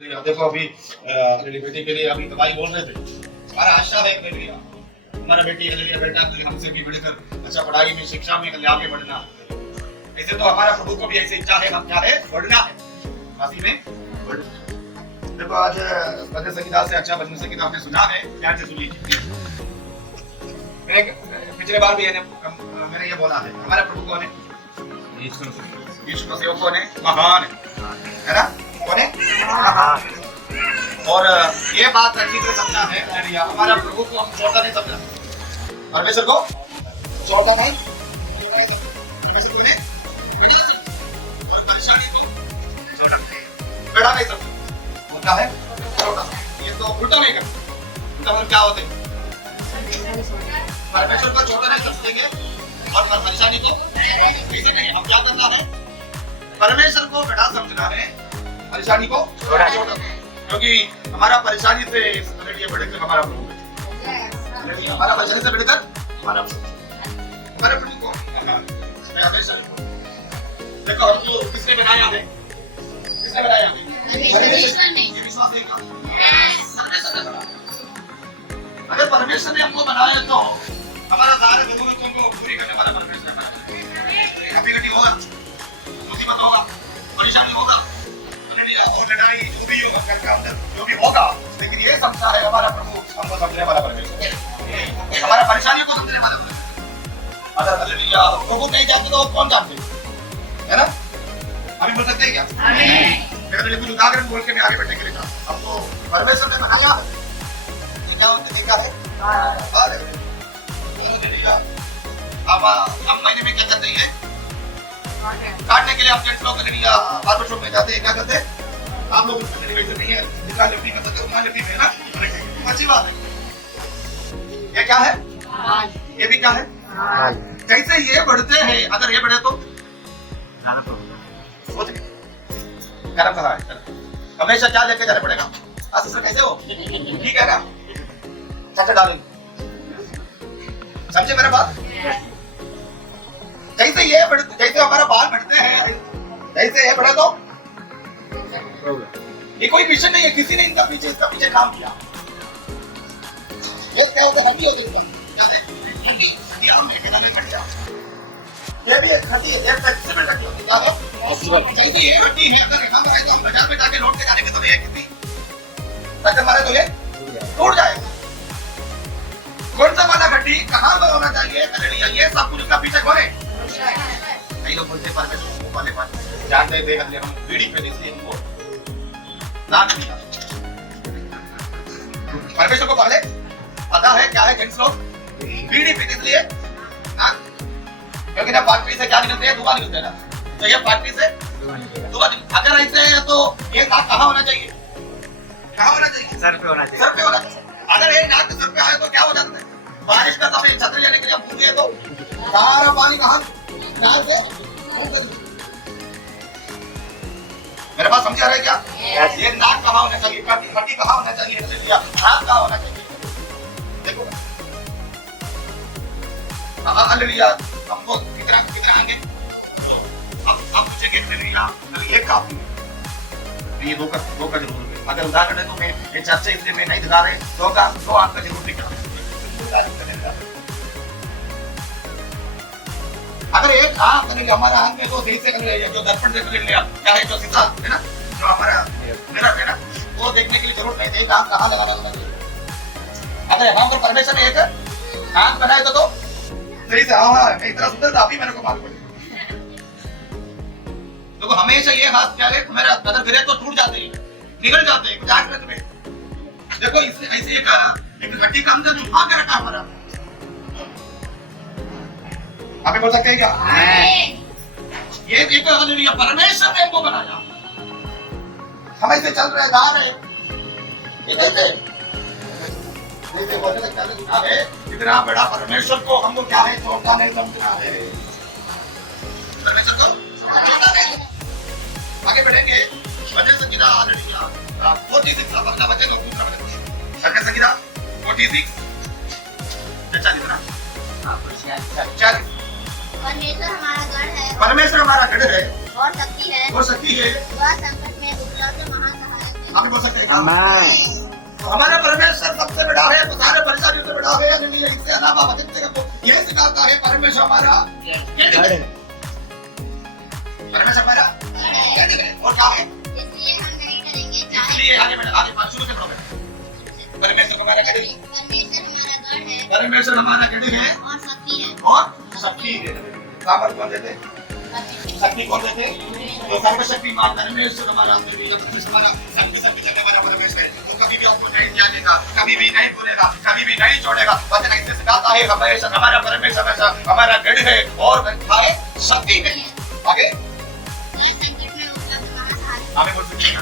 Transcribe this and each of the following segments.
देखो अभी मेरी बेटी के लिए अभी दवाई बोल रहे थे। हमारा आशा है कि लिया हमारा बेटी के लिए बेटा हमसे भी बढ़कर अच्छा पढ़ाई में शिक्षा में आगे बढ़ना। ऐसे तो हमारा प्रभु को भी ऐसी इच्छा है, हम क्या है बढ़ना है काशी में बढ़ना। देखो आज भजन संगीता से अच्छा भजन संगीता हमने सुना है, ध्यान से सुनिए। पिछले बार भी मैंने ये बोला है हमारा प्रभु कौन है? यीशु मसीह कौन है? महान है ना, कौन है? और ये बात अच्छी तरह समझना है, हमारा प्रभु को हम छोटा नहीं समझना, परमेश्वर को छोटा नहीं बड़ा नहीं समझना, उल्टा है छोटा। ये तो उल्टा नहीं करना, उल्टा मतलब क्या होते हैं? परमेश्वर को छोटा नहीं समझेंगे और परेशानी को कैसे नहीं। हम क्या करना है? परमेश्वर को बड़ा समझना है, परेशानी को छोटा, क्योंकि हमारा परेशानी से बढ़कर हमारा प्रभु है, हमारा परेशानी से बढ़कर हमारा प्रभु को देखो किसने बनाया है? किसने बनाया है? विश्वास है। अगर परमेश्वर ने हमको बनाया तो हमारा सारे जरूरतों को पूरी करने वाला परमेश्वर है। कभी कभी होगा, मुसीबत होगा, परेशानी होगा, और लड़ाई जो भी होगा घर के अंदर जो भी होगा, लेकिन ये समझता है हमारा प्रभु हमको समझने वाला परमेश्वर है, हमारा परेशानी को समझने वाला परमेश्वर। अगर हालेलुया प्रभु नहीं जानते तो कौन जानते है ना? अभी बोल सकते हैं क्या? मेरे कुछ उदाहरण बोल के मैं आगे बढ़ने के लिए चाहता हूं। हमको परमेश्वर ने बनाया है, क्या तरीका है? हम महीने में क्या करते हैं? काटने के लिए आप लोग बार्बर शॉप में जाते हैं, क्या करते हैं? आप लोग नहीं है, जितना लिफ्टी में सकते उतना लिफ्टी में ना, अच्छी बात है। ये क्या है? ये भी क्या है? कैसे ये बढ़ते हैं? अगर ये बढ़े तो सोच गरम करा है, हमेशा क्या लेके जाना पड़ेगा? सर कैसे हो? ठीक है ना? सच डालो, समझे मेरे बात? कैसे ये बढ़ते, कैसे हमारा बाल बढ़ते हैं, कैसे ये बढ़े तो ये कोई मिशन नहीं है, किसी ने इनका पीछे इसका पीछे काम किया। ये क्या होता है? ये भी एक हड्डी है, एक एक्सीडेंट हड्डी होती है। जैसे ये हड्डी है, अगर यहाँ पर है तो हम बाजार में जाके लौट के जाने के तो नहीं है, किसी टक्कर मारे तो ये टूट जाएगा। कौन सा वाला हड्डी कहाँ पर होना चाहिए? ये सब कुछ उसका पीछे कौन है? नहीं लोग बोलते परमेश्वर को वाले बात जानते थे, हम बीड़ी पे देते इनको ना नहीं। परमेश्वर को पहले पता है क्या है? जेंट्स लोग बीड़ी पीते इसलिए ना, क्योंकि ना पार्टी से क्या निकलते हैं? धुआं निकलता है ना, तो ये पार्टी से धुआं। अगर ऐसे है तो ये नाक कहाँ होना चाहिए? कहाँ होना चाहिए? सर पे होना चाहिए, सर पे होना चाहिए। अगर ये नाक सर पे आए तो क्या हो जाता है? बारिश का समय छतरी लेने के लिए पूछे तो सारा पानी कहाँ नाक से? मेरे पास समझ आ रहा है क्या? ये नाक कहाँ होना चाहिए? हड्डी कहाँ होना चाहिए? हाथ कहाँ होना चाहिए? देखो हालेलुया, हमको कितना कितना आगे अब जगह हालेलुया, ये काफी है। ये दो का जरूर है। अगर उदाहरण है तो मैं ये चर्चा इसलिए मैं नहीं दिखा रहे, दो आंख का जरूर दिखा। अगर एक आंख करेंगे, हमारा आंख में तो देख से करेंगे, जो दर्पण देख लेंगे क्या है, जो सीधा है ना, जो हमारा मिरर है ना, वो देखने के लिए जरूरत नहीं है। एक आंख कहाँ लगाना चाहिए? अगर हम तो परमेश्वर ने एक आंख बनाए तो सही से हाँ इतना सुंदर था, अभी मेरे को मालूम पड़ा। तो हमेशा ये हाथ क्या है, मेरा नजर गिरे तो टूट जाते हैं, निकल जाते हैं, जांच में तुम्हें देखो इससे ऐसे एक हड्डी का अंदर जो भाग रखा हमारा, आप बोल सकते हैं क्या? ये एक हालेलुया, परमेश्वर ने हमको बनाया, हम ऐसे चल रहे जा रहे, ये कैसे बोलने लगता है? इतना बड़ा परमेश्वर को हमको क्या है? छोटा नहीं समझना है। परमेश्वर को छोटा नहीं। आगे बढ़ेंगे, वचन संगीता हालेलुया 46 का पहला वचन और दूसरा वचन। वचन संगीता 46 40 ना, हां 40। परमेश्वर हमारा गढ़ है, परमेश्वर हमारा गढ़ है और शक्ति है, और शक्ति है, वह संकट में उपलब्ध महासहायक है। आप भी बोल सकते हैं क्या? मैं तो हमारा परमेश्वर सबसे बड़ा है, तो सारे परेशानियों से बड़ा है। हालेलुया। इससे अलावा वचन को ये सिखाता है परमेश्वर हमारा गढ़ है। परमेश्वर हमारा गढ़ है। और क्या है? इसलिए हम नहीं डरेंगे, चाहे इसलिए आगे शुरू से पढ़ोगे। परमेश्वर हमारा गढ़ है। परमेश्वर हमारा गढ़ है परमेश्वर हमारा गढ़ है और शक्ति है। और शक्ति है। सामर्थ कौन देते? शक्ति कौन देते? तो सर्वशक्तिमान परमेश्वर हमारा सर्वशक्तिमान हमारा परमेश्वर है। वो कभी भी आपको नहीं त्यागेगा, कभी भी नहीं भूलेगा, कभी भी नहीं छोड़ेगा। वचन इससे सिखाता है हमेशा हमारा परमेश्वर हमारा गढ़ है और है शक्ति है। आगे संकट में उपलब्ध महासाथी। आगे बोल सकते हैं।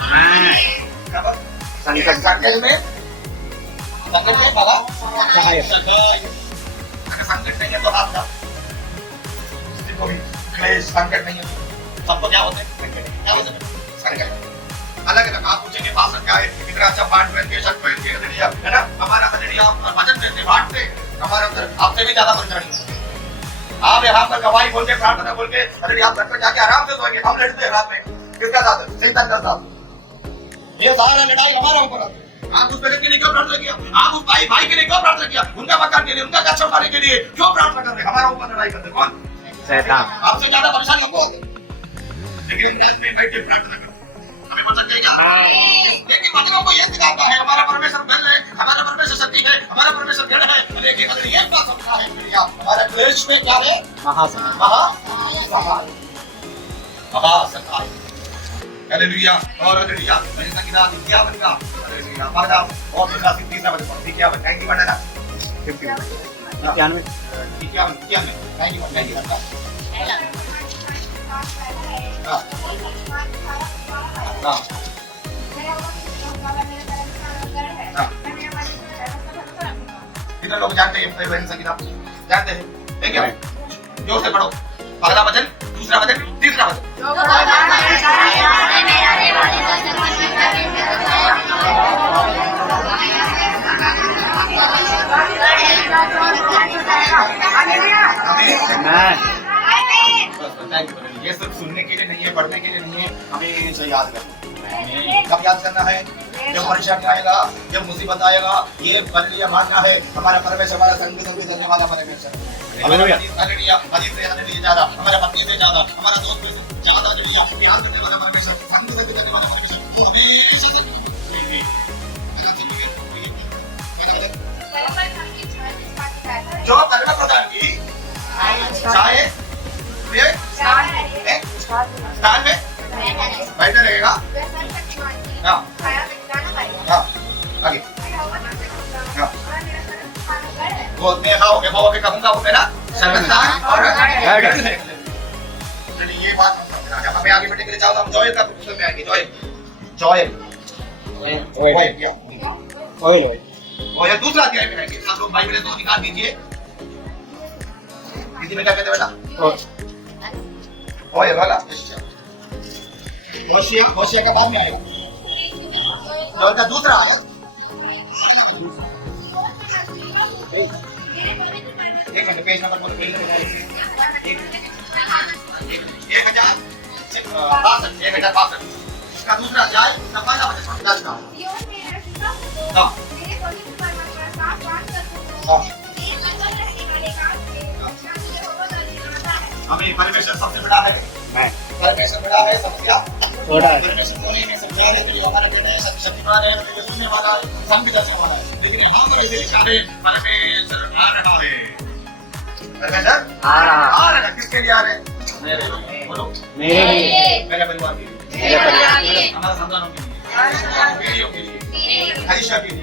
मैं संकट में बाबा सहायक। अगर संकट नहीं है तो आप किसी को भी क्लेश संकट नहीं है सबको क्या होते हैं? क्या होते हैं? संकट। अलग अलग आप पूछेंगे पास क्या है? इतना अच्छा पाठ पहन के शर्ट पहन के है ना? हमारा वचन देते बांटते हमारे अंदर आपसे भी ज्यादा परेशानी होती है। आप यहाँ पर गवाही बोल के प्रार्थना बोल के अरे आप घर पर जाके आराम से सोएंगे। हम लड़ते हैं रात में किसका साथ? शैतान का साथ। ये सारा लड़ाई हमारा ऊपर है। आप उस बहन के लिए क्यों प्रार्थना किया? आप उस भाई के लिए क्यों प्रार्थना किया? उनका मकान के लिए, उनका घर छुड़वाने के लिए क्यों प्रार्थना कर रहे? हमारा ऊपर लड़ाई करते कौन? शैतान। आपसे ज्यादा परेशान हमको होते। लेकिन रात में बैठ के प्रार्थना करो। हमें पता चलेगा। लेकिन वचनों को ये सिखाता है हमारा परमेश्वर बल है, हमारा परमेश्वर शक्ति है, हमारा परमेश्वर गढ़ है। लेकिन अगर ये बात समझना है हमारा क्लेश में क्या है? महासंहार। हालेलुया। और हालेलुया। मैंने संगीता 51 का हालेलुया। मरना और दूसरा 30 वचन पढ़ो। 51 थैंक यू बड़ा 91 थैंक यू रखा। हां कितने लोग जानते हैं बहन संगीता? जानते हैं? ठीक है जोर से पढ़ो। पहला वचन, दूसरा वचन, तीसरा वचन। ये सिर्फ सुनने के लिए नहीं है, पढ़ने के लिए नहीं है, हमें इसे याद करना। कब याद करना है? जब परेशानी आएगा, जब मुसीबत आएगा, ये बलिया मानना है हमारा परमेश्वर हमारा संगीत करने वाला परमेश्वर। हालेलुया। हदीस से ज्यादा, हमारा पत्नी से ज्यादा, हमारा दोस्त से ज्यादा हालेलुया प्यार करने वाला परमेश्वर, संगीत करने वाला परमेश्वर, वो हमेशा जो कर्म प्रदान की चाहे स्थान में बैठे रहेगा। हाँ हाँ आगे वो देखा हो गया कहूँगा वो मेरा सर्वस्थान और ये बात जब हमें आगे बढ़ने के लिए चाहो तो हम जॉय का पुस्तक में आएंगे। जॉय जॉय दूसरा अध्याय में आएंगे। सब लोग बाइबल तो निकाल दीजिए। हिंदी में क्या कहते बेटा? ओए वाला होशिया का बाद में आएगा। जॉय का दूसरा एक मिनट पेज नंबर बोलो। 1062 इसका दूसरा अध्याय पहला वचन हमें परमेश्वर सबसे बड़ा है। परमेश्वर बड़ा है, सबसे छोटा है। परमेश्वर कोई नहीं समझाने के लिए हमारा कहना है शक्तिमान है, सुनने वाला है, समझ दर्शन वाला है। लेकिन हम ऐसे लिखा है परमेश्वर आ रहा है। परमेश्वर आ रहा है। किसके लिए आ रहे हैं? मेरे बोलो मेरे परिवार के लिए, हमारा संतानों के लिए, पीढ़ियों के लिए, हरीशा के लिए।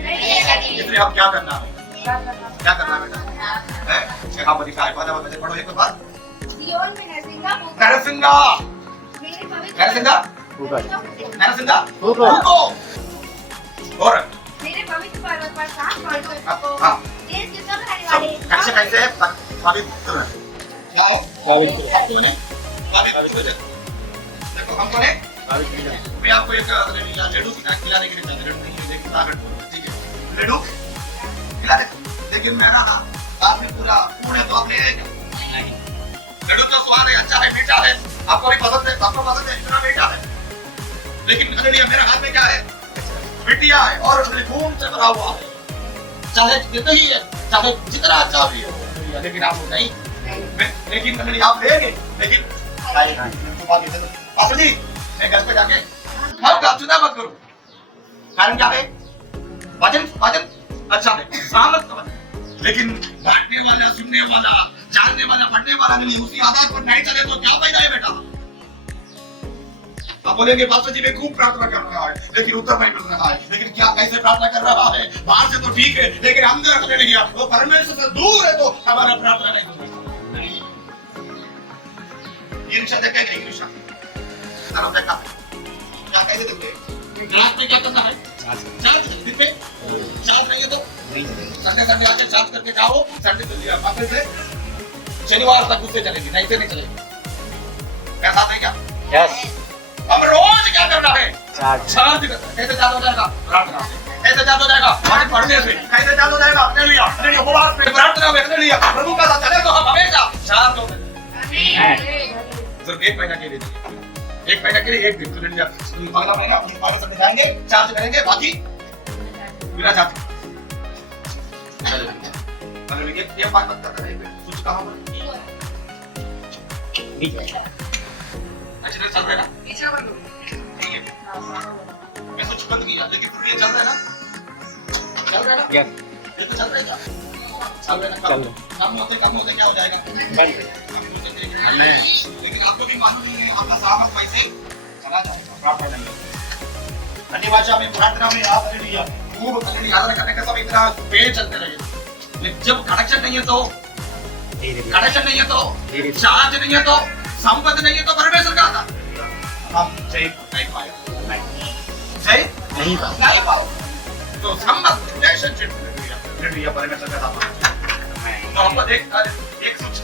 इसलिए हम क्या करना है? क्या करना है बेटा? है यहाँ पर लिखा है। पढ़ो एक बार। नरसिंगा और मेरे पवित्र पर्वत पर सांस मारकर हाँ देश के सब रहने वाले कैसे पवित्र देखो हम बोले मैं आपको एक लड्डू खिलाने के लिए चाहता हूं। नहीं है लेकिन ताकत ठीक है लड्डू खिला दे। लेकिन मेरा आपने पूरा पूरे तो आपने नहीं लड्डू तो स्वाद है, अच्छा है, मीठा है, आपको भी पसंद है, सबको पसंद है, इतना मीठा है। लेकिन मेरा हाथ में क्या है? दिया है और उसने खून से भरा हुआ है, चाहे कितना ही है, चाहे जितना अच्छा भी हो, लेकिन आप नहीं, लेकिन आप लेंगे, लेकिन पापा जी मैं घर पे जाके हर काम चुना मत करो, कारण क्या है, वचन वचन अच्छा है, सामत समझ, लेकिन बांटने वाला, सुनने वाला, जानने वाला, पढ़ने वाला नहीं, उसी आधार पर नहीं चले तो क्या फायदा है बेटा। आप बोलेंगे पास्टर जी मैं खूब प्रार्थना कर रहा है, लेकिन उत्तर नहीं मिल रहा है, लेकिन क्या कैसे प्रार्थना कर रहा है, बाहर से तो ठीक है, लेकिन अंदर नहीं गया, वो परमेश्वर से दूर है तो हमारा प्रार्थना नहीं होगी। ये रिक्शा देखेंगे, ये रिक्शा चलो देखा क्या कैसे दिखते हैं, रात में क्या करना है, चार्ज दिन में चार्ज नहीं है तो संडे संडे आके चार्ज करके खाओ, संडे तो लिया वापस से शनिवार तक उससे चलेगी, नहीं से नहीं चलेगी, कैसा है क्या? यस अब रोज क्या करना है, चार्ज चार्ज करना है। कैसे चार्ज हो जाएगा, प्रार्थना से। कैसे चार्ज हो जाएगा, बाइबल पढ़ने से। कैसे चार्ज हो जाएगा, अपने लिया, अपने लिए उपवास में, प्रार्थना में, अपने लिए प्रभु का साथ चले तो हम हमेशा चार्ज हो जाएंगे। सिर्फ एक महीना के लिए, एक महीना के लिए एक दिन, तो अगला महीना अपने बारह संडे जाएंगे, चार्ज करेंगे, बाकी बिना चार्ज। ये बात बता रहे हैं, कुछ कहा मैं अच्छा चल रहा है ना, ठीक है, मैं कुछ बंद किया, लेकिन फिर ये चल रहा है ना, चल रहा है ना, यस ये तो चल रहा है क्या, चल रहा है ना, कम होते क्या हो जाएगा, लेकिन आपको भी मालूम नहीं है, आपका सामान पैसे चला जाएगा, प्रार्थना नहीं। अन्य भाषा में, प्रार्थना में आप लिया, खूब याद रखने का सब इतना पेड़ चलते रहिए, लेकिन जब कनेक्शन नहीं है तो, कनेक्शन नहीं है तो, चार्ज नहीं है तो, संपत्ति नहीं है तो परमेश्वर का आता हम जय नहीं पाए, जय नहीं पाओ, तो संबंध रिलेशनशिप परमेश्वर का आता। तो हमको देख एक स्विच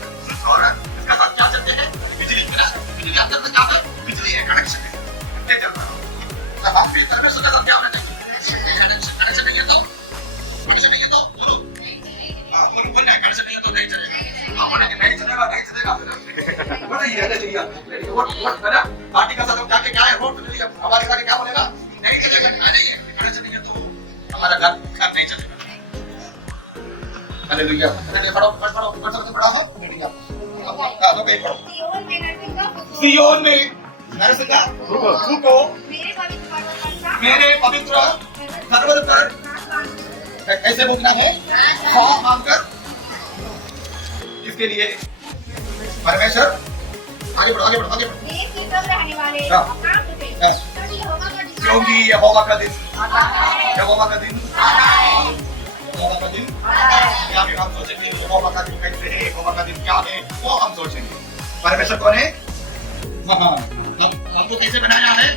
और इसका साथ क्या चलते हैं, बिजली आप करते क्या है, बिजली है, कनेक्शन है, ये चल रहा है। अब आप भी परमेश्वर का साथ क्या होना चाहिए, कनेक्शन नहीं है तो, कनेक्शन नहीं है तो बोलो, बोलना है, कनेक्शन नहीं है तो नहीं चलेगा, हमारे नहीं चलेगा, नहीं चलेगा, पार्टी का साथ जाके क्या है, वोट लिया, हमारे घर क्या बोलेगा, नहीं चलेगा, नहीं है, कनेक्शन नहीं है तो हमारा घर नहीं चलेगा। हालेलुया, पढ़ो पढ़ सकते पढ़ा हो, मीटिंग आप तो कहीं पढ़ो। सियोन में नरसिंह का रुको, मेरे पवित्र पर्वत पर ऐसे बोलना है, हाँ मांगकर, इसके लिए परमेश्वर आगे बढ़ो, आगे बढ़ो, आगे बढ़ो, क्योंकि यहोवा का दिन, यहोवा का दिन, यहोवा का दिन, क्या भी हम सोचेंगे, यहोवा का दिन कैसे है, यहोवा का दिन क्या है, वो हम सोचेंगे। परमेश्वर कौन है, महान, हमको कैसे बनाया है,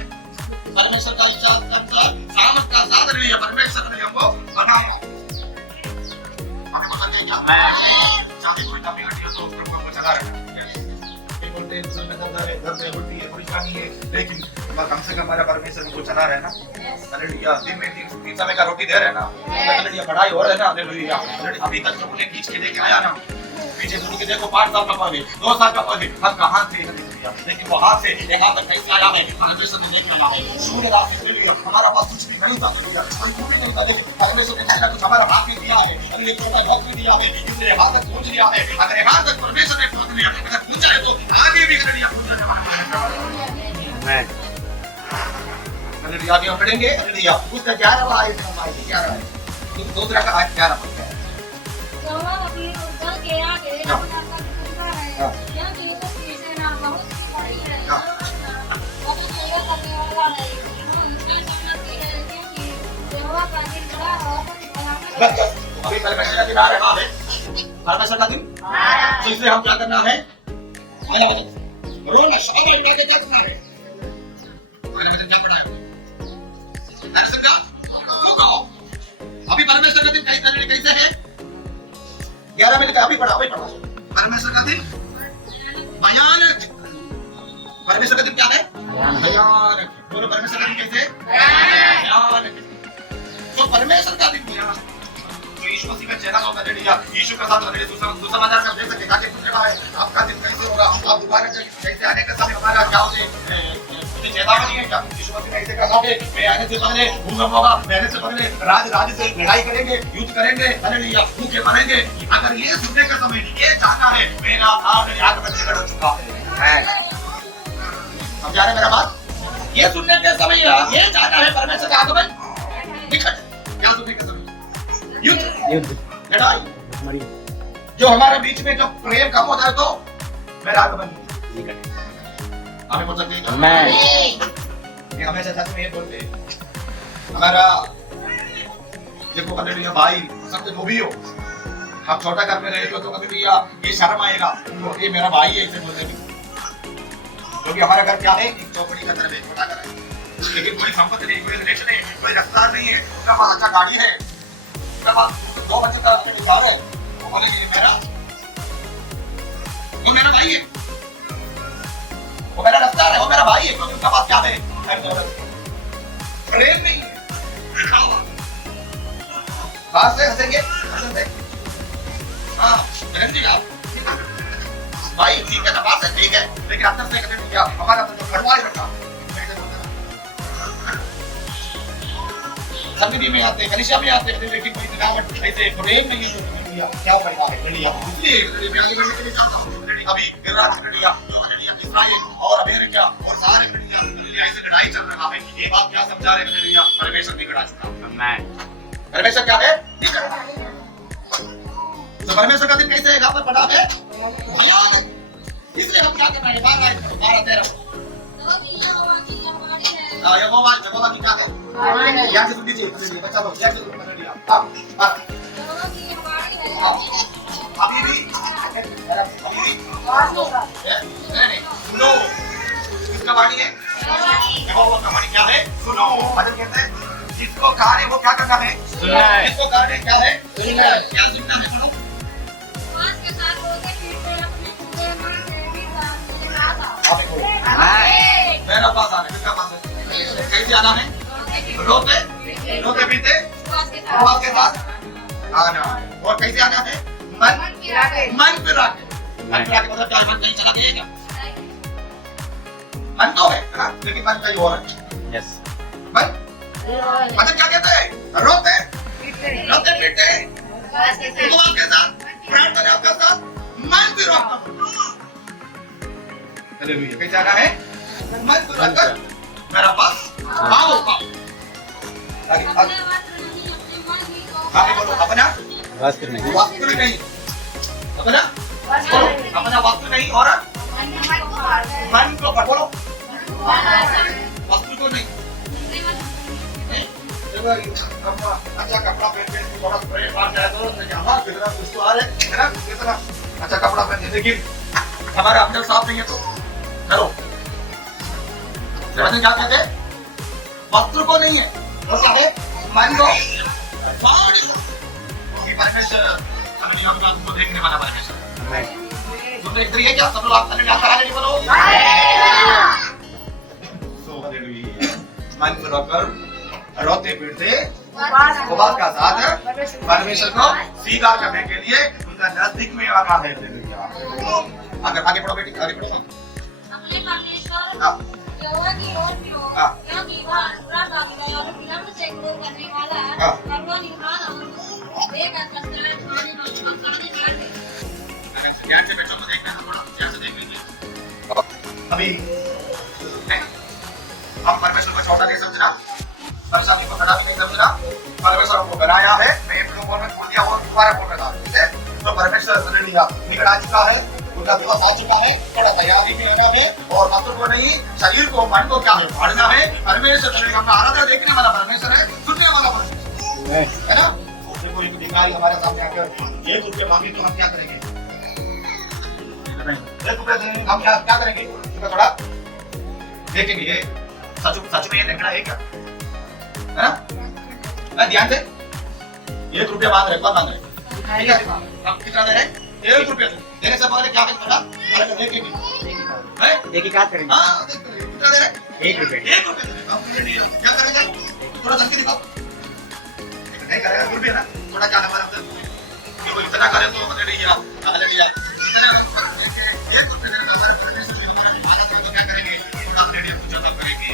परमेश्वर का सामर्थ का साधन लिया, परमेश्वर ने हमको बनाया। हमें पता है क्या है, चाहे कोई ना भी हटिया तो प्रभु हमको चला रहा है, बोलते हैं घर में उल्टी है, परेशानी है, लेकिन कम से कम हमारा परमेश्वर हमको चला रहा है ना, हालेलुया, दिन में तीन समय का रोटी दे रहे हैं ना, हालेलुया, पढ़ाई हो रहा है ना, हालेलुया, अभी तक प्रभु ने खींच के लेके आया ना, पीछे सुन के देखो 5 साल का पहले, 2 साल का पहले, हम कहाँ थे, लेकिन वो हाथ से यहाँ तक कैसे आया है, परमेश्वर ने लेके आया है, सूर्य रात से लेकर हमारा पास कुछ भी नहीं था, कोई भी नहीं था, परमेश्वर ने कहना कुछ हमारा हाथ में दिया है, हमने छोटा घर भी दिया है, इसने हाथ तक पहुँच लिया है, अगर यहाँ तक परमेश्वर ने पहुँच लिया, अगर पहुँचा है तो आगे भी कर लिया, पहुँचने वाला है। हालेलुया, आगे हम पढ़ेंगे, हालेलुया, उसका 11वां आयत हम आएंगे, 11 आयत, दूसरा का आयत 11 पढ़ते हैं। के आगे अपना का दिखता है, यह जो चीजें ना बहुत बड़ी है, बहुत सेवा करने वाला है, इसकी सुन्नति है, क्योंकि यहोवा का दिन बड़ा है। बस अभी परमेश्वर का दिन आ रहा है, परमेश्वर का दिन, तो इसलिए हम क्या करना है, आया बता, रोना शाम उठा के क्या करना है, मैंने मुझे क्या पढ़ाया, नरसिंह का कहो, अभी परमेश्वर का दिन कैसे है, 11 में अभी पढ़ा, परमेश्वर का दिन भयानक, परमेश्वर का दिन क्या है, भयानक, बोलो परमेश्वर का दिन कैसे, भयानक, तो परमेश्वर का दिन भयानक, तो यीशु मसीह का चेहरा होगा, यीशु के साथ सुसमाचार कर दे सके, ताकि पूछने वाला है आपका दिन कैसे होगा, आप दोबारा कैसे आने का समय हमारा क्या होगा, ये चेतावनी है क्या? यीशु मसीह ने ऐसे कहा है, मैं आने से पहले भूकंप होगा, मैं आने से पहले राज से लड़ाई करेंगे, युद्ध करेंगे, हालेलुया, भूखे मरेंगे। अगर ये सुनने का समय नहीं, ये जानना है मेरा आगमन निकट हो चुका है। समझा रहे मेरा बात? ये सुनने के समय ये जानना है परमेश्वर का आगमन निकट। क्या सुनने के समय? युद्ध, लड़ाई, मरी जो हमारे बीच में जो प्रेम कम हो जाए तो मेरा आगमन निकट। हमें बोल सकते हैं मैं ये हमेशा सच में ये बोलते हैं। हमारा देखो हालेलुया भाई सबसे जो भी हो, हम छोटा घर में रहे हो तो कभी भी ये शर्म आएगा तो ये मेरा भाई है इसे बोलते हैं, क्योंकि हमारा घर क्या है, एक चौपड़ी का घर है, छोटा घर है, लेकिन कोई संपत्ति नहीं, कोई रिलेशन नहीं, कोई रफ्तार नहीं है, उसका पास अच्छा गाड़ी है, उसका पास 2 बच्चे का घर है, वो बोले ये मेरा भाई है, वो मेरा रफ्तार है, वो मेरा भाई है, क्योंकि उसका पास क्या है, प्रेम नहीं है, दिखावा। बात से हंसेंगे, हंसेंगे, हाँ प्रेम जी आप भाई ठीक है ना, बात है ठीक है, लेकिन अंदर से कभी क्या हमारा तो घरवाली रखा संगति में आते, कलिसिया में आते, लेकिन कोई दिखावट ऐसे प्रेम नहीं है, क्या परिवार है इंडिया, इसलिए अभी इराक इंडिया इस्राइल और अमेरिका और सारे इंडिया ऐसे लड़ाई चल रहा है। ये बात क्या समझा रहे हैं इंडिया? परमेश्वर निकट आ चुका है। मैं परमेश्वर क्या है? निकट। तो परमेश्वर का दिन कैसे है? यहाँ पर पड़ा है भयानक। इसलिए हम क्या करना है? 12-13 यहोवा की क्या है? यहाँ से सुन लीजिए बच्चा लोग, यहाँ से सुन लीजिए अभी भी सुनो, किसका वाणी है? यहोवा का वाणी क्या है? सुनो। भजन कहते हैं जिसको कार्य वो क्या करना है? सुनना है। जिसको कार्य क्या है? सुनना है। क्या सुनना है? सुनो। मेरा पास आना, किसका पास है? कैसे आना है? रोते पीते उपवास के साथ आना। और कैसे आना है? मन पे रख मतलब क्या? मन कहीं चला गया? मन तो है ना, लेकिन मन कहीं और है। यस मन मतलब क्या कहते हैं? रोते पीते उपवास के साथ, प्रार्थना के साथ, मन पे रखना। हालेलुया। कैसे आना है? मन पे रखकर मेरा पास आओ। आगे बोलो, अपना वस्त्र नहीं, वस्त्र नहीं, अपना वस्त्र नहीं और मन को बोलो, वस्त्र को नहीं। अच्छा कपड़ा पहन के थोड़ा स्प्रे मार जाए तो हमारा कितना कुछ तो आ रहा है ना, कितना अच्छा कपड़ा पहन, लेकिन हमारा अंदर साफ नहीं है तो करो। क्या कहते हैं? वस्त्र को नहीं है, क्या है? मन को। परमेश्वर हमको देखने वाला परमेश्वर तुम देखते रहिए। क्या सब लोग आप हालेलुया बोलो। सो हालेलुया। मन को रखकर रोते पीटते उपवास का साथ परमेश्वर को स्वीकार करने के लिए उनका नजदीक में आना है। अगर आगे बढ़ो बेटी, आगे बढ़ो। अपने परमेश्वर यहोवा की ओर फिरो, क्योंकि वह अनुग्रहशाली और विनम्र से क्रोध करने वाला है, सर्वनिधान और वेग शस्त्र छुड़ाने वाला काने काटे। ध्यान से बच्चों को देखना है, थोड़ा ध्यान से देख लीजिए। अभी हम परमेश्वर को छोटा नहीं समझना, परेशानी को बड़ा नहीं समझना। परमेश्वर को बनाया है, मैं एक लोगों में बोल दिया और दोबारा बोल रहा था, ठीक है? तो परमेश्वर हालेलुया निकट आ चुका है, उनका दिवस आ चुका है, थोड़ा तैयारी में रहना है और वस्त्र को नहीं, शरीर को, मन को क्या है? फाड़ना है। परमेश्वर हमें आराधना देखने वाला परमेश्वर है, सुनने वाला परमेश्वर है ना। उससे कोई भिखारी हमारे सामने आकर 1 रुपया मांगे तो हम क्या करेंगे? 1 रुपया हम क्या करेंगे? उसका थोड़ा देखेंगे, सच में ये देखना है क्या, है ना? ध्यान से 1 रुपया मांग रहे, कौन मांग रहे? ठीक है, हम कितना दे रहे हैं? 1 रुपया देने से पहले क्या करना? देखेंगे, एक ही काज करेंगे। हाँ कितना दे रहे? 1 रुपया। 1 रुपया दे रहे, हम क्या करेंगे? थोड़ा जल्दी दिखाओ। नहीं करेगा रुपया ना, थोड़ा क्या नंबर आपका? क्योंकि इतना करे तो मतलब नहीं यार, हालेलुया। इतने 1 रुपया देने का हमारे परमेश्वर हमारा वादा था तो क्या करेंगे? थोड़ा रेडियो पूजा तब करेंगे।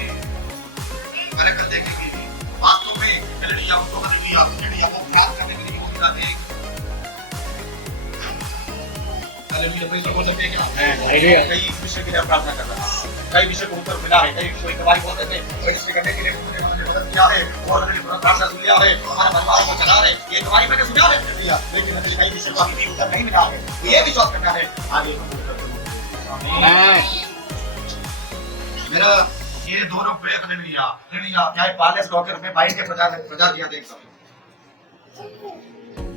हालेलुया को प्राप्त करने के लिए वो मिला है। हालेलुया प्रेज़ बोल सकते हैं क्या? हालेलुया। कई विषय के लिए प्रार्थना कर रहा है, कई विषय को उत्तर मिला है, कई कोई गवाही बोलते थे, कोई इसके करने के लिए उन्होंने मदद किया है और हमने प्रार्थना सुन लिया है, हमारे परिवार को चला रहे, ये गवाही मैंने सुना है दिया, लेकिन हमें कई विषय को अभी भी उत्तर नहीं मिला है। ये विश्वास करना है आगे मेरा ये दोनों पे हालेलुया हालेलुया क्या पालेस लॉकर में बाइट के प्रचार दिया देख सकते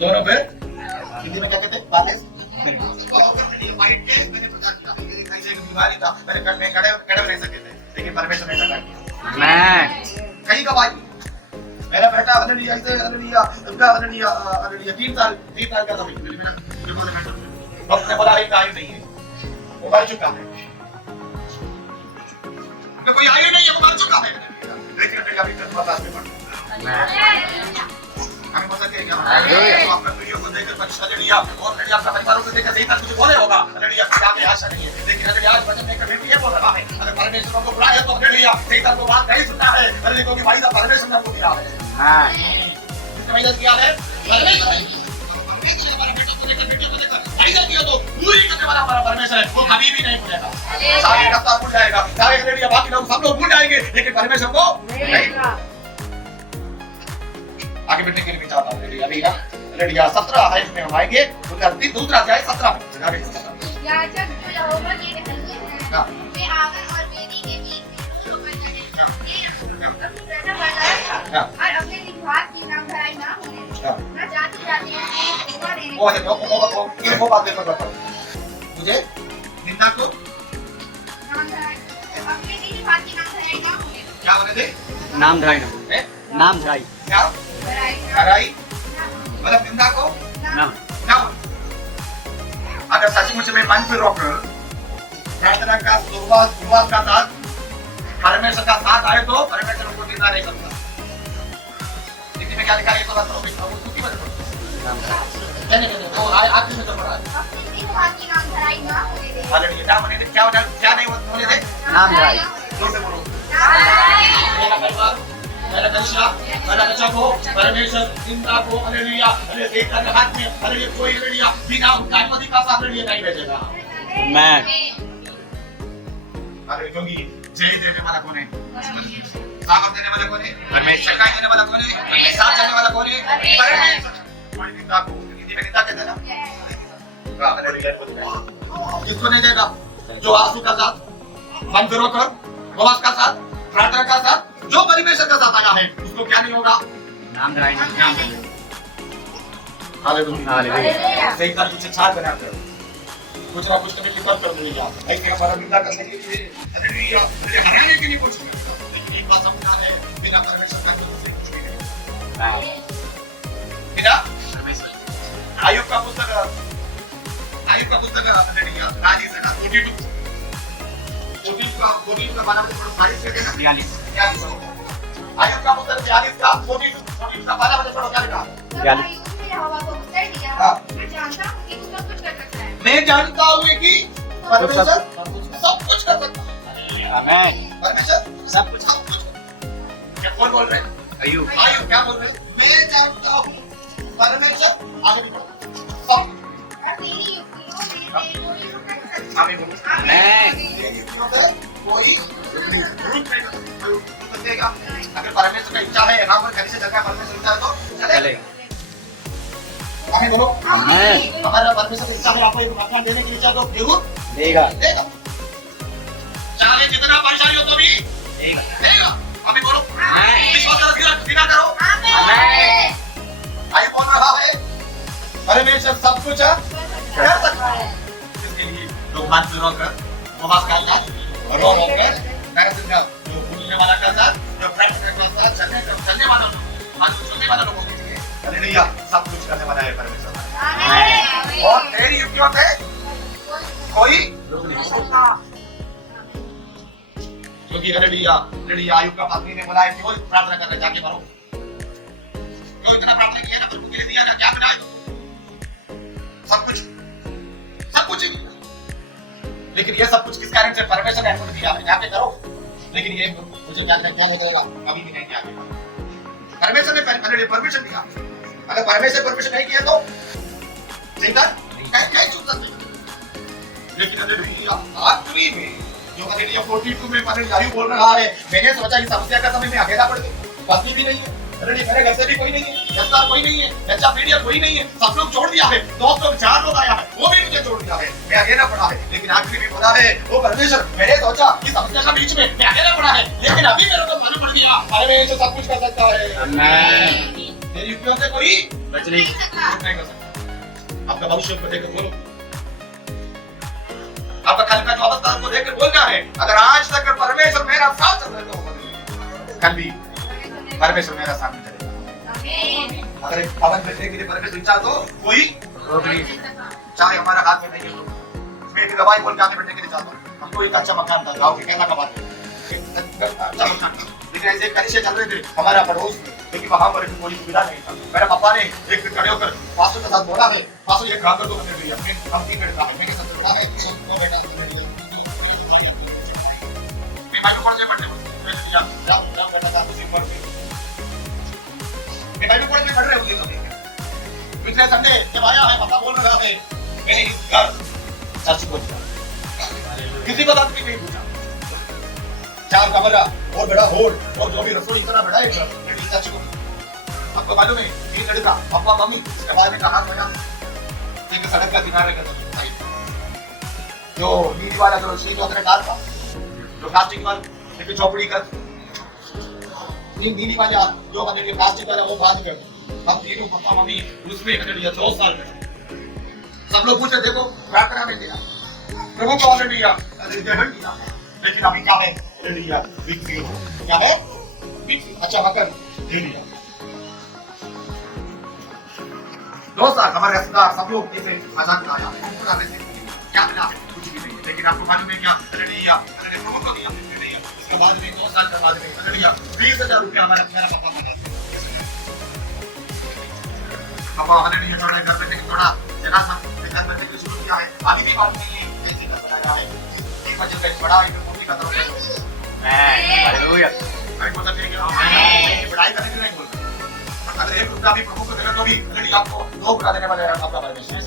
दोनों पे हिंदी में क्या कहते हैं पालेस बाइट के मैंने प्रचार किया कैसे बीमारी था मेरे घर में खड़े नहीं सकते थे लेकिन परमेश्वर ने ऐसा किया कहीं का बात मेरा बेटा हालेलुया इसे हालेलुया उनका हालेलुया हालेलुया 3 साल का था अपने बोला एक आयु नहीं है वो मर चुका है तो कोई आयु नहीं है वो मर चुका है लेकिन अभी तक बर्दाश्त नहीं पड़ता हमें पता है क्या तो आपने वीडियो को देखकर परीक्षा ले लिया और मेरी आपका परिवारों से देखकर सही तक कुछ बोले होगा हालेलुया आगे आशा नहीं है लेकिन अगर आज वचन में कभी ये बोल रहा है अगर परमेश्वर को बुलाया तो हालेलुया सही तक को बात नहीं सुनना है हालेलुया क्योंकि भाई का परमेश्वर ने हमको दिया है हां किसने मदद किया है परमेश्वर तो पूरी करने वाला हमारा परमेश्वर है वो कभी भी नहीं भूलेगा सारे रास्ता भूल जाएगा सारे हालेलुया बाकी लोग सब लोग भूल जाएंगे लेकिन परमेश्वर को नहीं आगे बढ़ने के लिए भी चाहता हूँ अभी ना हालेलुया 17 है इसमें हम आएंगे दूसरा अध्याय 17 में आगे याजक जो यहोवा के नजदीक है वे आगन और वेदी के बीच में और अपने लिखवार की नामधराई ना होने न जाति जातियों को धोखा देने वो बात देखो मुझे निंदा को नामधराई अपने लिखवार की नामधराई ना होने क्या होने दे नाम धराई क्या हराई मतलब निंदा को नाम ना अगर सचमुच में मन से रोकर प्रार्थना का सुबह का साथ परमेश्वर का साथ आए तो परमेश्वर उनको निंदा नहीं करता लेकिन मैं क्या लिखा है तो बात करो उसकी वजह नहीं तो आखिर में तो पढ़ा अपने लिखवार की नामधराई ना होने दे हालेलुया क्या होने दे क्या नहीं होने दे नाम धराई जोर से बोलो मेरा परिवार मेरा दर्शा मेरा बच्चा को परमेश्वर निंदा को हालेलुया एक के हाथ में हालेलुया कोई हालेलुया बिना अनुमति का साथ हालेलुया नहीं भेजेगा मैं हालेलुया क्योंकि जय देने वाला कौन है सामर्थ देने वाला कौन है परमेश्वर का देने वाला कौन है साथ देने वाला कौन है परमेश्वर कोई निंदा को निंदा कहते हैं ना हालेलुया किसको नहीं देगा जो आंसू का साथ मन से रोकर उपवास का साथ प्रार्थना का साथ जो परमेश्वर का साथ आया है उसको क्या नहीं होगा नाम धराई हालेलुया सही का पीछे छाप बनाते हो कुछ ना कुछ कभी लिखकर कर देगा ऐसे हमारा निंदा करने के लिए हालेलुया हराने के लिए कुछ एक बात समझना है बिना परमेश्वर का कुछ नहीं बिना परमेश्वर आयुब का पुस्तक हालेलुया राजी से ना 42 का माना थोड़ा 40 से देना 42 आयुब का पुस्तक 42 का 42 का माना थोड़ा क्या लिखा यहोवा को उत्तर दिया मैं जानता हूँ कि तू सब कुछ कर सकता है मैं जानता हूँ कि परमेश्वर सब कुछ कर सकता है आमीन परमेश्वर सब कुछ क्या कौन बोल रहे हैं अय्यूब क्या बोल रहे हैं मैं जानता हूँ परमेश्वर आगे बढ़ो तेरी युक्तियों में कोई रुक नहीं सकता आगे बोलो आमीन कोई रुकेगा अगर परमेश्वर का इच्छा है यहाँ पर कहीं से जगह परमेश्वर इच्छा है तो चलेगा आगे बोलो आमीन हमारा परमेश्वर इच्छा है आपको एक मकान देने की इच्छा तो जरूर देगा चाहे जितना परेशानी हो तो भी देगा अभी बोलो विश्वास करो बिना करो आमीन आइए बोल रहा है परमेश्वर सब कुछ कर सकता है इसके लिए लोग मन से रोकर उपवास करना और रो होकर जो घूमने वाला का साथ जो प्रैक्टिस का साथ चलने वाला सुनने वाला लोगों के लिए हालेलुया सब कुछ करने वाला है परमेश्वर आमीन और तेरी युक्तियों पे कोई क्योंकि हालेलुया आयुब का पत्नी ने बोला कि वो प्रार्थना करने जाके करो क्यों इतना प्रार्थना किया ना प्रभु के लिए दिया ना क्या बनाए सब कुछ लेकिन ये सब कुछ किस कारण से परमेश्वर ने हमको दिया है जाके करो लेकिन ये मुझे क्या नहीं देगा कभी भी नहीं आएगा परमेश्वर ने परमिशन दिया, अगर परमेश्वर परमिशन नहीं किया तो नहीं चुप सकते। लेकिन आखिरी में जो 42 में यारी बोल रहा है, मैंने सोचा इस समस्या का समय में अकेला पड़ गया, पत्नी भी नहीं है, मेरे घर से भी कोई नहीं है, रिश्तेदार कोई नहीं है, बच्चा मीडिया कोई नहीं है, सब लोग छोड़ दिया है, दोस्त लोग 4 लोग आया है, वो भी मुझे छोड़ दिया है, मैं अकेला पड़ा है। लेकिन आखिरी में बोला है वो परमेश्वर, मैंने सोचा इस समस्या के बीच में मैं अकेला पड़ा है, लेकिन अभी मेरे को मालूम पड़ गया परमेश्वर सब कुछ कर सकता है। आमीन। तेरी उपयोग से कोई बच नहीं नहीं कर सकता। आपका भविष्य को देखकर बोलो, आपका कल का जो अवस्था को देखकर बोलना है, अगर आज तक परमेश्वर मेरा साथ चल रहा है तो कल भी परमेश्वर मेरा साथ में चलेगा। अगर एक भवन बैठने के लिए परमेश्वर इच्छा तो कोई रोक नहीं सकता। चाहे हमारा हाथ में नहीं है तो मैं एक दवाई बोल के आने बैठने के लिए चाहता हूँ, हमको एक अच्छा मकान था, गाँव के कहना का बात है, अच्छा मकान था, लेकिन ऐसे करिश्ते चल रहे थे हमारा पड़ोस में, लेकिन वहां पर कोई सुविधा नहीं था। मेरे पापा ने एक दिन खड़े होकर पास्टर के साथ बोला है, पास्टर ये काम कर दो, हमने दिया, हम 3 बेटा है, मैंने सब करवा है, मैं बेटा मैं बाइबल पढ़ने बैठे हूं, जाओ बेटा साहब उसी पर मैं बाइबल पढ़ने पढ़ रहे होते हैं। पिछले संडे जब आया है, पापा बोल रहा है मैं घर चर्च को जा, किसी को बात भी नहीं पूछा, 4 कमरा और बड़ा हॉल और जो भी रसोई इतना बड़ा है चर्च को। आपको मालूम है 3 लड़का पापा मम्मी इसके बारे में कहा गया, एक सड़क का किनारे का जो नीली वाला जो शीट वगैरह कार था, जो प्लास्टिक वाला एक झोपड़ी का नीली वाला जो हमारे प्लास्टिक वाला वो बात कर, हम तीनों पापा मम्मी उसमें कर लिया 2 साल में। सब लोग पूछे देखो क्या करा मैं दिया प्रभु को ऑलरेडी दिया, लेकिन अभी क्या है लिया विक्री क्या है अच्छा मकान ले लिया। 2 साल हमारे रिश्तेदार सब लोग इसे मजाक उड़ाया, क्या मिला है कुछ भी नहीं, लेकिन आपको मालूम है क्या लिया प्रभु को दिया, इसके बाद में 2 साल के बाद में लिया 20,000 रुपया हमारा मेरा पापा बना दिया। पापा हमने नहीं थोड़ा घर में थोड़ा जगह था, घर में से शुरू किया है, अभी भी बात नहीं है कैसे कर बनाया है, एक बच्चे का बड़ा है मूवी का तरफ हालेलुया भाई बोलता है कि पढ़ाई करने के लिए नहीं बोलता, अगर 1 रुपया भी प्रभु को देना तो भी ऑलरेडी आपको 2 रुपया देने वाले आपका परमेश्वर,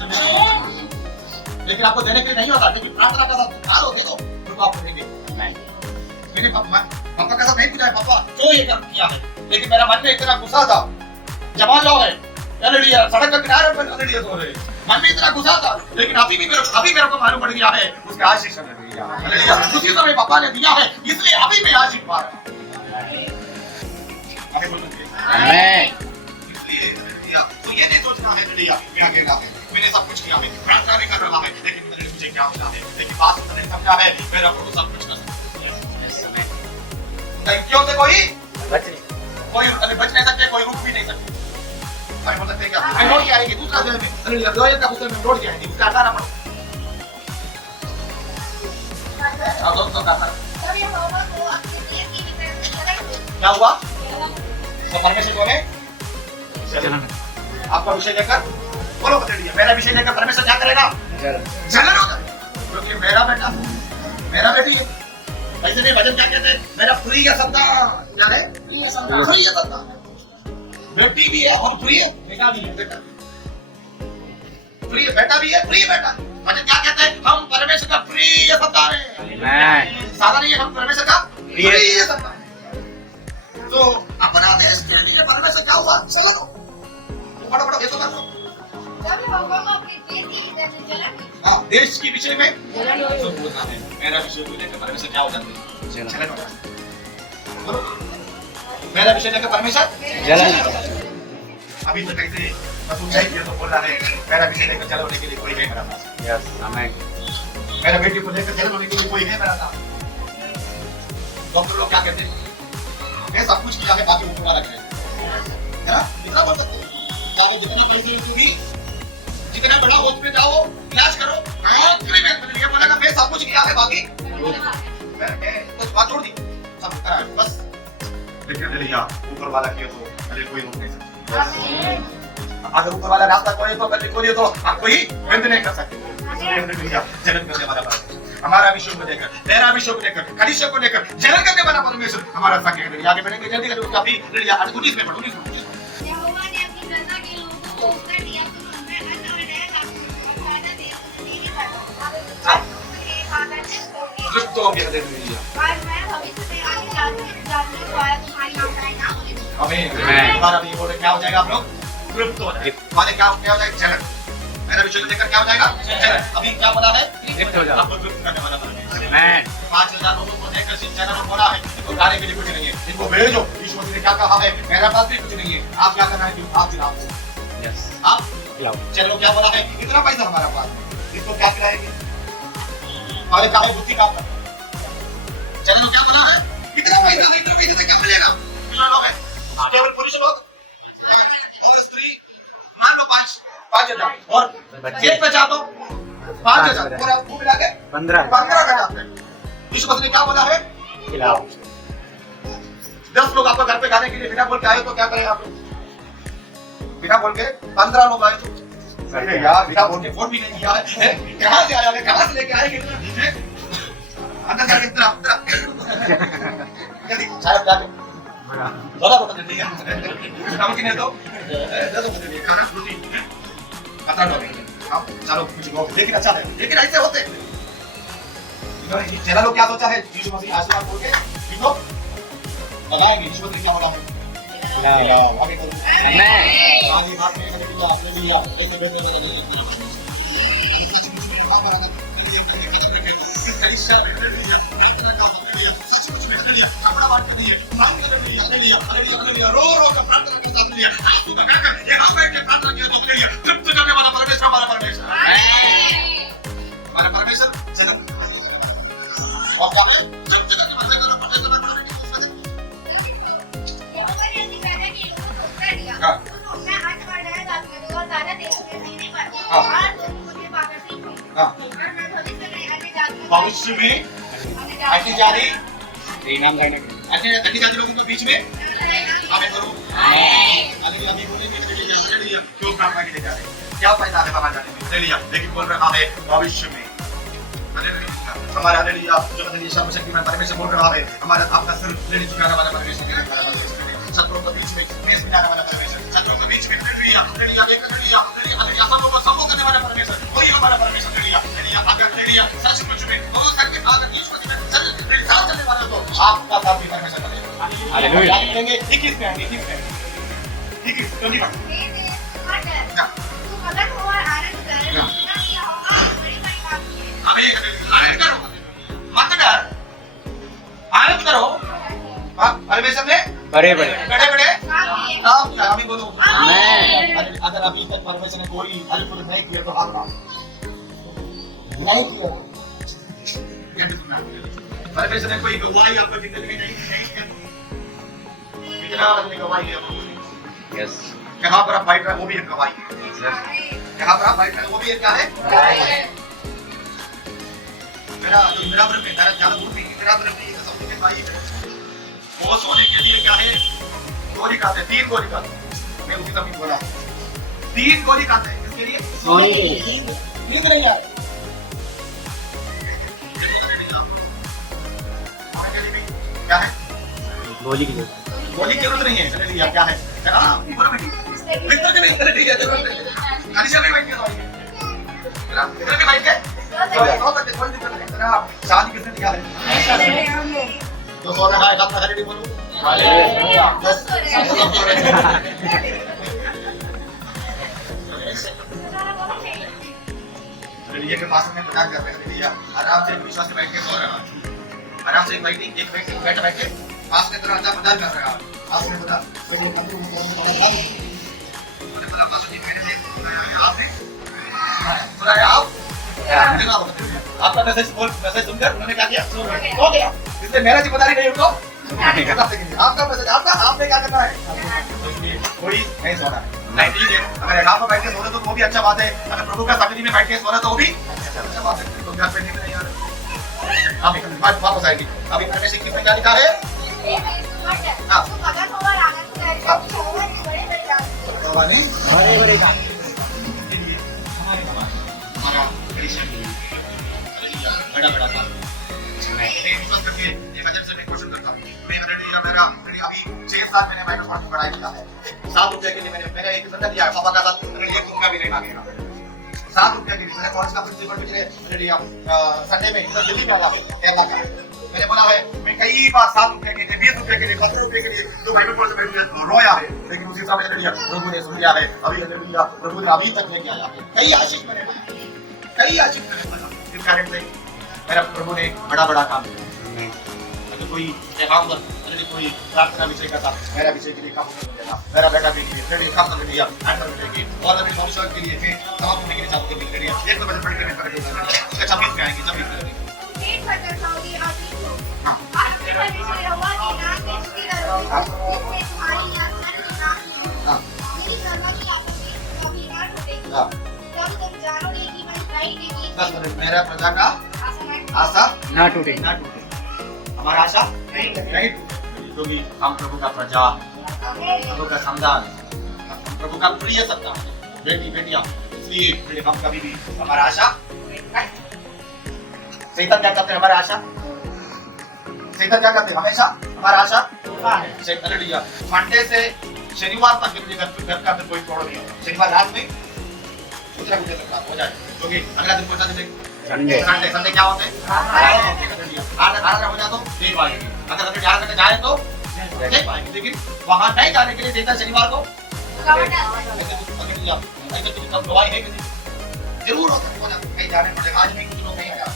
लेकिन आपको देने के लिए नहीं होता, लेकिन प्रार्थना का साथ हारो दे दो प्रभु आपको देंगे। मैंने पापा का साथ नहीं पूछा है पापा क्यों ये काम किया है, लेकिन मेरा मन में इतना गुस्सा था, जवान लोग है ऑलरेडी सड़क के किनारे पर ऑलरेडी सो रहे, मन में इतना गुस्सा था, लेकिन अभी मेरे को मालूम पड़ गया है उसके आशीष ने दिया, उसी समय पापा ने दिया है, इसलिए अभी मैं आशीष पा रहा हूं। आमीन। इसलिए तो ये नहीं सोचना है लिया मैं अकेला है, मैंने सब कुछ किया है, प्रार्थना नहीं कर रहा है, लेकिन मुझे क्या मिला है, लेकिन बात नहीं समझा है, मेरा प्रभु सब कुछ कर सकता है। क्यों से कोई बच नहीं सकते, कोई रुक भी नहीं सकते। भाई बोल सकते हैं क्या मैं नोट क्या आएगी दूसरा दिन में अरे का पुस्तक में नोट क्या आएगी उसका हटाना पड़ो। अब दोस्तों का क्या हुआ तो परमेश्वर बोले आपका विषय लेकर बोलो बता मेरा विषय लेकर परमेश्वर क्या करेगा जलन होगा, क्योंकि मेरा बेटा मेरा बेटी है। ऐसे नहीं भजन क्या कहते हैं मेरा प्रिय संतान, क्या है प्रिय संतान, बेटी भी है और प्रिय बेटा भी है, प्रिय बेटा भी है, प्रिय बेटा। भजन क्या कहते हैं हम परमेश्वर का प्रिय संतान है, सादा नहीं है, हम परमेश्वर का प्रिय संतान। तो अपना देश के लिए परमेश्वर क्या हुआ चलो तो बड़ा बड़ा देशों में हाँ देश के विषय में सब बोलना है, मेरा विषय को लेकर परमेश्वर क्या हो जाते हैं जलन होता है, मेरा विषय लेकर परमेश्वर जलन। अभी तो कैसे ऊंचाई किया तो बोल रहा है मेरा विषय लेकर जलन होने के लिए कोई है मेरा पास, यस आमीन। मेरा बेटी को लेकर जलन होने के लिए कोई है मेरा पास। डॉक्टर लोग क्या कहते हैं मैं सब कुछ किया है बाकी ऊपर वाला करेगा, है ना, इतना बोल सकते हैं चाहे जितना पैसे दोगी जितना बड़ा हॉस्पिटल जाओ इलाज करो, आखिरी में ये बोलेगा मैं सब कुछ किया है बाकी मैं कुछ बात छोड़ दी सब करा बस, लेकिन लिया ऊपर वाला किया तो अरे कोई रोक नहीं सकता। अगर ऊपर वाला रास्ता खोले तो गली खोलिए तो आप कोई बंद नहीं कर सकते, जन्नत में लिया जन्नत में हमारा हमारा विषय को लेकर, तेरा विषय को लेकर, कलिसिया को लेकर जलन करने वाला परमेश्वर हमारा साथ है। आगे बढ़ेंगे जल्दी जल्दी काफी 19 में पढ़ो 19 में। यहोवा ने अपनी प्रजा के लोगों को उत्तर दिया, तुम उनमें अन्न और नया और ताजा देवी तृप्त हो गया हालेलुया। और मैं भविष्य में आने जातियों द्वारा तुम्हारी आज्ञाएं बोलूंगा। आमीन। हमारा भी बोले क्या हो जाएगा आप लोग? तृप्त हो जाएंगे। माने क्या हो जाएगा? जलन। मेरा विषय लेकर क्या हो जाएगा? जलन। अभी क्या बोला है? तृप्त हो जाओ। आपको तृप्त करने वाला परमेश्वर। आमीन। 5000 लोगों को देखकर सिर्फ जलन बोला है, इनको गाने के लिए कुछ नहीं है, इनको भेजो। यीशु मसीह ने क्या कहा है? मेरा पास भी कुछ नहीं है, आप क्या करना है? आप खिलाओ। यस। आप खिलाओ। चलो क्या बोला है? इतना पैसा हमारा पास है, इसको क्या खिलाएंगे? हमारे क्या है? बुद्धि का चलो क्या बोला है? इतना पैसा से क्या मिलेगा? खिलाना है केवल पुरुष लोग और स्त्री। मान लो 5,000 और एक बचा दो 5,000 पूरा वो मिला के 15 का जाते हैं। यीशु मसीह ने क्या बोला है? खिलाओ। 10 लोग आपको घर पे खाने के लिए बिना बोल के आए तो क्या करें आप लोग? बिना बोल के 15 लोग आए तो अरे यार बिना बोल के फोन भी नहीं किया है, कहां से आया है? कहां से लेके आएंगे? अंदर जाके इतना जल्दी साहब जाके बोला बता दे। ठीक है हम किने तो दे दो मुझे खाना रोटी पता लो आप चलो कुछ लोग लेकिन अच्छा है, लेकिन ऐसे होते चला लोग क्या सोचा है? यीशु मसीह आशीर्वाद बोल के ठीक हो लगाएंगे। यीशु मसीह क्या बोला? आगे करो आगे बात में हालेलुया। ऐसे बैठो कलिसिया में हालेलुया। अपना बात करनी है, मांग करनी है, हालेलुया हालेलुया। रो कर प्रार्थना करना हालेलुया। आंसू बहाकर यहां बैठ के प्रार्थना किया तो हालेलुया। तृप्त करने वाला परमेश्वर हमारा परमेश्वर। हमारा परमेश्वर जन्म और क्या है? जब जगत में परमेश्वर यहोवा ने अपनी प्रजा के लोगों को उत्तर दिया, तुम उनमें अन्न और नया जातियों और ताजा देवी पर और तुम मुझे पाकर सीखो। और मैं भविष्य में अन्य जातियों भविष्य में अन्य जाति नाम करने अन्य जाति लोगों के बीच में आमीन करो। हालेलुया। अभी बोलेंगे हालेलुया। क्यों प्रार्थना के लिए जा रहे हैं? क्या फायदा है बाहर जाने में? हालेलुया। लेकिन बोल रहा है भविष्य में हालेलुया। हमारा हालेलुया जो हालेलुया सर्वशक्तिमान परमेश्वर बोल रहा है, हमारा आपका सिर लेने चुकाने वाला परमेश्वर, शत्रुओं के बीच में मेज बिठाने वाला परमेश्वर, शत्रुओं के बीच में हालेलुया हालेलुया एक हालेलुया हालेलुया सब लोगों को सबको करने वाला परमेश्वर, वही हमारा परमेश्वर हालेलुया हालेलुया। आगे हालेलुया सचमुच में और करके आगे यीशु मसीह में साथ चलने वाले तो आपका साथ भी परमेश्वर करेगा। हालेलुया। आगे बढ़ेंगे 21 में 21 तू मगन हो और आनंद कर, क्योंकि यहोवा बड़ी बड़ी बात की है। अभी आनंद करो मत डर आनंद करो। परमेश्वर ने बड़े बड़े काम किया। अभी बोलो अगर अभी तक परमेश्वर ने कोई अद्भुत नहीं किया तो आप नहीं किया। परमेश्वर ने कोई गवाही आपको जिंदगी में नहीं दी। कितना आदमी गवाही है आपको? यस। कहां पर आप फाइट रहे वो भी एक गवाही है। कहां पर आप फाइट रहे वो भी एक क्या है? मेरा ब्रह्म में मेरा ज्यादा दूर नहीं, मेरा ब्रह्म में सब के भाई है। वो सोने के लिए क्या है? गोली खाते, 3 गोली खाते। मैं उसी समय बोला 3 गोली खाते हैं किसके लिए? सोने के लिए। नींद नहीं आती। क्या है? गोली की जरूरत नहीं है। हालेलुया। क्या है? बोलो बेटी मित्र के लिए ठीक है। कलिसिया में बैठ के सोएंगे इधर भी बैठ के सो सकते, कोई दिक्कत नहीं। तेरा शादी किसने दिया है? तो सोना है अपना हालेलुया बोलो हालेलुया। हालेलुया के पास में प्रदान कर रहे हैं। हालेलुया। आराम से विश्वास से बैठ के सो रहा है। आराम से एक बैठ के पास में तरह अच्छा प्रदान कर रहा है। पास में बता तो वो कंट्रोल में बोला पास में मैंने आपने सुनाया आप आपका मैसेज सुनकर उन्होंने क्या किया? हो गया। इसलिए मेरा जिम्मेदारी नहीं उनको आपका मैसेज आपने क्या करना है? थोड़ी नहीं सोना है। नहीं ठीक है। अगर एकांत में बैठ के सोना तो वो भी अच्छा बात है। अगर प्रभु का सन्निधि में बैठ के सोना तो वो भी अच्छा बात है। तो घर पे नींद नहीं आ रहा। अभी वापस आएगी। अभी परमेश्वर की क्या लिखा है? हाँ। तू मगन हो और आनंद कर, क्योंकि यहोवा ने बड़े बड़े काम किए। बड़े काम हमारा कलिसिया हालेलुया बड़ा बड़ा काम। मैं विश्वास करके एक वजह से मैं क्वेश्चन करता हूँ। मैं अभी 6 साल मैंने माइक्रोसॉफ्ट में पढ़ाई किया है। 7 रुपए के लिए मैंने एक घंटा दिया, पापा का साथ मैंने एक रुपया भी नहीं मांगेगा। 7 रुपए के लिए मैंने कॉलेज का प्रिंसिपल मैंने लिया, संडे में इधर दिल्ली में आया केरला का। मैंने बोला है मैं कई बार 7 रुपए के लिए, 20 रुपए के लिए, 10 रुपए के लिए तो बाइबल पढ़ के रोया है, लेकिन उसी समय मैंने लिया, प्रभु ने सुन लिया है, अभी हालेलुया, प्रभु ने अभी तक लेके आया। कई आशीष मैंने पाया, कई आशीष मैंने पाया। इस कारण से मेरा प्रभु ने बड़ा बड़ा काम किया। अगर कोई एकांत कोई प्रार्थना विषय का था, मेरा विषय के लिए काम कर देना, मेरा बेटा के लिए मेरे काम कर दिया, आंसर मिलेगी और अभी मनुष्य के लिए फिर तमाम होने के लिए चाहते मिल रही है। एक तो मैंने पढ़ के मैं कर दूंगा, उसका 26 में आएगी, 26 में पेट भरकर खाओगे आप ही को। आपके परमेश्वर यहोवा के नाम में स्तुति करो, जिससे तुम्हारी यात्रा के नाम हो। मेरी प्रजा की आपस में अभिमान होगी। जब तुम जानोगे कि मैं इस्राएल के बीच बस मेरा प्रजा का आशा ना टूटे। हमारा आशा नहीं टूटे, क्योंकि हम प्रभु का प्रजा, प्रभु का संतान, प्रभु का प्रिय संतान, बेटी बेटियां, इसलिए हम कभी भी हमारा आशा नहीं। शैतान क्या करते हैं? हमारा आशा, शैतान क्या करते हैं? हमेशा हमारा आशा टूटता है। शैतान लिया मंडे से शनिवार तक घर का कोई प्रॉब्लम नहीं है। शनिवार रात में दूसरा कुछ तक हो जाए, क्योंकि अगला दिन पहुंचा देंगे संडे क्या होते हैं? आराधना हो जाए तो देख पाएंगे, अगर संडे आराधना जाए तो देख पाएंगे, लेकिन वहां नहीं जाने के लिए देता शनिवार को गवाही है जरूर होता है, कहीं जाने पड़ेगा। आज भी कुछ लोग नहीं आया,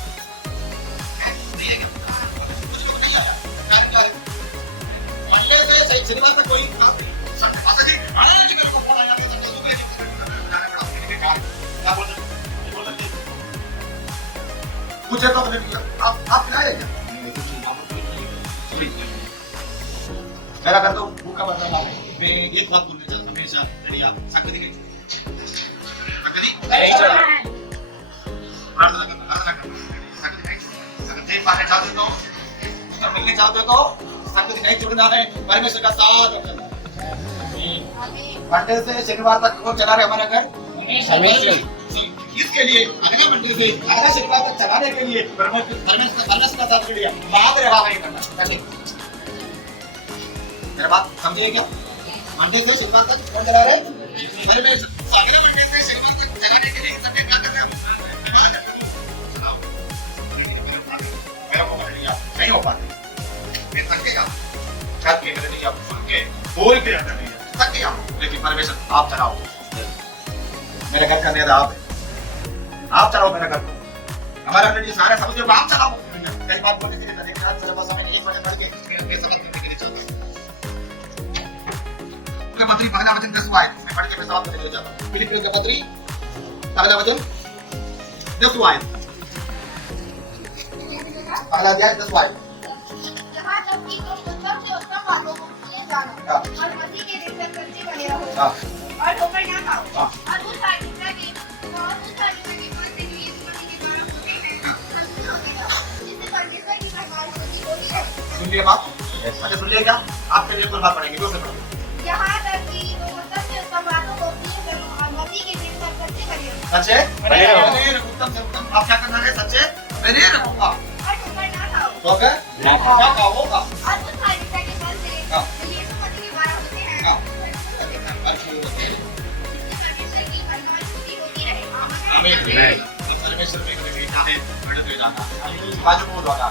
मंडे से शनिवार तक कोई मुझे तो आप खिलाएगा मेरा घर तो भूखा बता रहा है। मैं एक बात बोलना चाहता हूँ, हमेशा बढ़िया संगति की प्रार्थना करना संगति पाने चाहते हो तो मिलने चाहते हो तो संगति नहीं छोड़ना है, परमेश्वर का साथ करना है। मंडे से शनिवार तक वो चला रहे हमारा घर, इसके लिए अगले मंडे से अगले शनिवार तक चलाने के लिए परमेश्वर का साथ के लिए मांग रहा है करना। मेरा बात समझिएगा? मंडे से शनिवार तक कौन चला रहे? परमेश्वर। अगले मंडे से शनिवार तक चलाने के लिए संडे क्या कर रहे हैं? मेरा को लिया नहीं हो पाते, मैं थक गया, छत के मैंने लिया सुन के बोल के अंदर लिया थक गया, लेकिन परमेश्वर आप चलाओ, मेरे घर का नेता आप है, आप चलाओ मेरा घर। हमारा बेटी सारे समझो आप चलाओ। कई बात बोलने के लिए तरीके आज सिलेबस में एक पढ़ के मैं समझ के लिए चलता हूं। फिलिप्पियों का पत्री पहला वचन 10 आयत मैं पढ़ के मैं समाप्त करने जाता हूं। फिलिप्पियों का पत्री पहला वचन 10 आयत, पहला अध्याय 10 आयत। जहां तक कि तुम उत्तम से उत्तम बातों को सुने जानो और मसीह के दिन तक सच्चे बने रहो और ठोकर ना खाओ और उस आत्मा के सुन लिया बात? अच्छा सुन लिया क्या? आपके लिए कोई बात पढ़ेंगे, दूसरे पढ़ेंगे। यहाँ तक कि तुम उत्तम से उत्तम बातों को प्रिय करो और मसीह के दिन तक सच्चे बने रहो। सच्चे बने रहो। उत्तम से उत्तम आप क्या करना है? सच्चे बने रहूंगा और ठोकर ना खाओ। ठोकर ना खाओगा और उस आत्मा के फल से यीशु मसीह के द्वारा होते हैं। परमेश्वर की महिमा स्तुति होती रहे। आमीन। परमेश्वर में कभी जाते बड़े जाता बाजू बोल रहा